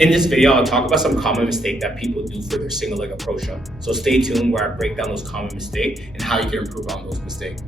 In this video, I'll talk about some common mistakes that people do for their single leg approach jump. So stay tuned where I break down those common mistakes and how you can improve on those mistakes.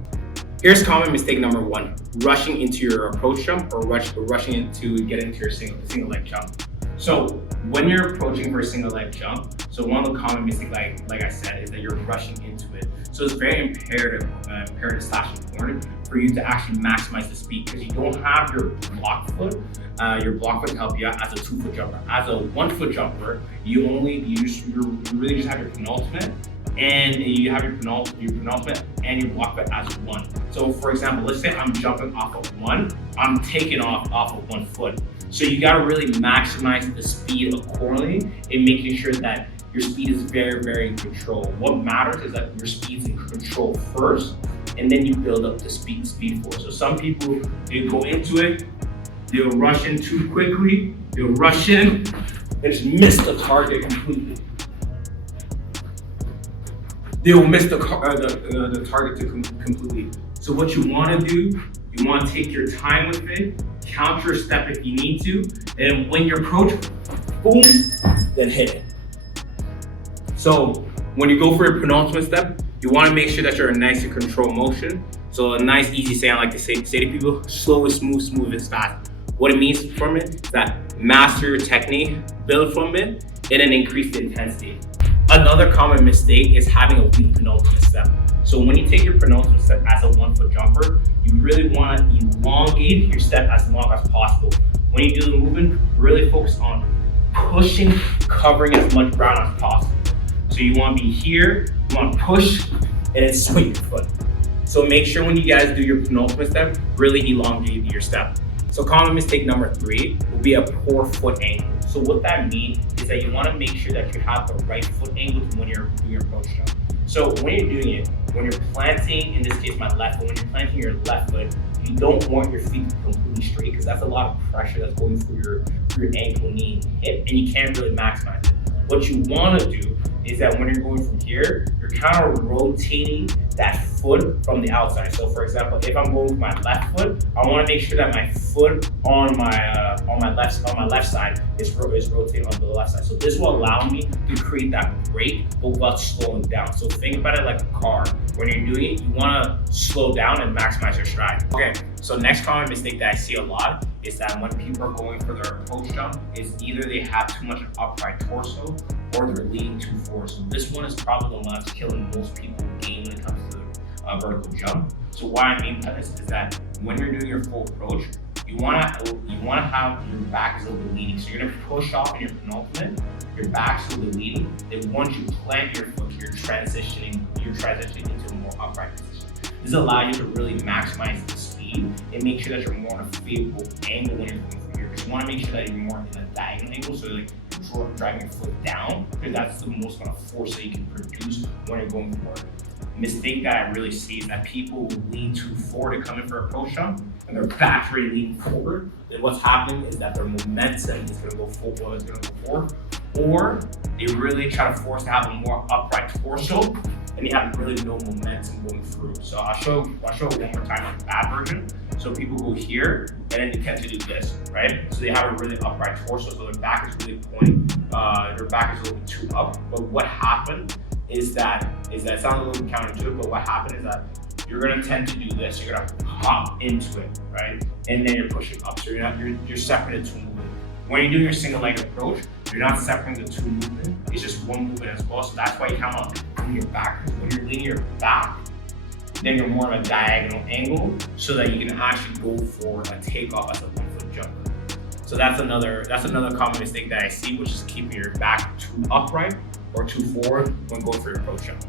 Here's common mistake number one: rushing into your approach jump or rushing into get into your single leg jump. So when you're approaching for a single leg jump, so one of the common mistakes, like I said, is that you're rushing into it. So it's very imperative / important for you to actually maximize the speed, because you don't have your block foot to help you out as a 2-foot jumper. As a 1-foot jumper, you really just have your penultimate, and you have your penultimate and your block foot as one. So for example, let's say I'm jumping off of one, I'm taking off of 1 foot. So you gotta really maximize the speed accordingly and making sure that your speed is very, very in control. What matters is that your speed's in control first, and then you build up the speed force. So some people, they go into it, they'll rush in too quickly, they'll rush in and just miss the target completely. They'll miss the target completely. So what you wanna do, you wanna take your time with it, count your step if you need to, and when you approach, boom, then hit it. So when you go for your penultimate step, you wanna make sure that you're in nice and controlled motion. So a nice, easy saying I like to say to people: slow is smooth, smooth is fast. What it means from it is that master your technique, build from it, and then increase the intensity. Another common mistake is having a weak penultimate step. So when you take your penultimate step as a 1-foot jumper, you really want to elongate your step as long as possible. When you do the movement, really focus on pushing, covering as much ground as possible. So you want to be here, you want to push, and then swing your foot. So make sure when you guys do your penultimate step, really elongate your step. So common mistake number 3 will be a poor foot angle. So what that means is that you want to make sure that you have the right foot angle when you're doing your approach jump. So when you're doing it, when you're planting, in this case my left foot, when you're planting your left foot, you don't want your feet to be completely straight, because that's a lot of pressure that's going through your ankle, knee, hip, and you can't really maximize it. What you want to do is that when you're going from here, you're kind of rotating that foot from the outside. So for example, if I'm going with my left foot, I want to make sure that my foot on my left side is rotating on the left side. So this will allow me to create that break, but without slowing down. So think about it like a car. When you're doing it, you want to slow down and maximize your stride. Okay, so next common mistake that I see a lot is that when people are going for their approach jump, is either they have too much upright torso or they're leaning too forward. So this one is probably the one that's killing most people game when it comes to the vertical jump. So what I mean by this is that when you're doing your full approach, you wanna have your back is a little bit leaning. So you're gonna push off in your penultimate, your back's a little bit leaning. Then once you plant your foot, you're transitioning into a more upright position. This allows you to really maximize the speed and make sure that you're more in a favorable angle when you're going from here. Because you want to make sure that you're more in a diagonal angle, so like driving your foot down, because that's the most kind of force that you can produce when you're going forward. Mistake that I really see is that people lean too forward to come in for a approach jump, and their back's really leaning forward. Then what's happening is that their momentum is going to go forward, or they really try to force to have a more upright torso, and they have really no momentum going through. So I'll show it one more time on the bad version. So people go here, and then they tend to do this, right? So they have a really upright torso, so their back is really pointing. Their back is a little bit too up. But what happened is that it sounds a little counterintuitive, but what happened is that you're gonna tend to do this. You're gonna hop into it, right? And then you're pushing up. So you're separating the two movements. When you're doing your single leg approach, you're not separating the two movements. It's just one movement as well. So that's why you kind of lean your back. When you're leaning your back, then you're more of a diagonal angle, so that you can actually go for a takeoff as a 1-foot jumper. So that's another common mistake that I see, which is keeping your back too upright or too forward when going for your approach jump.